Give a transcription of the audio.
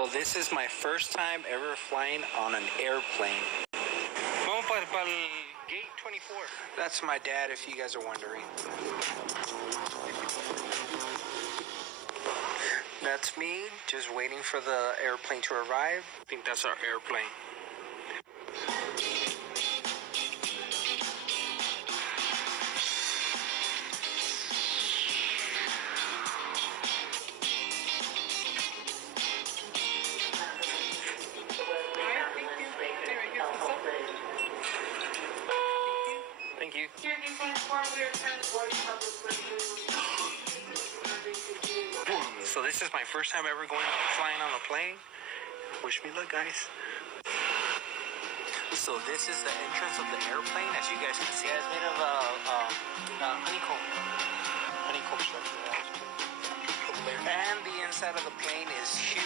So this is my first time ever flying on an airplane. Vamos para el gate 24. That's my dad, if you guys are wondering. That's me, just waiting for the airplane to arrive. I think that's our airplane. Thank you. So this is my first time ever flying on a plane. Wish me luck, guys. So this is the entrance of the airplane, as you guys can see. It's made of honeycomb structure. And the inside of the plane is huge.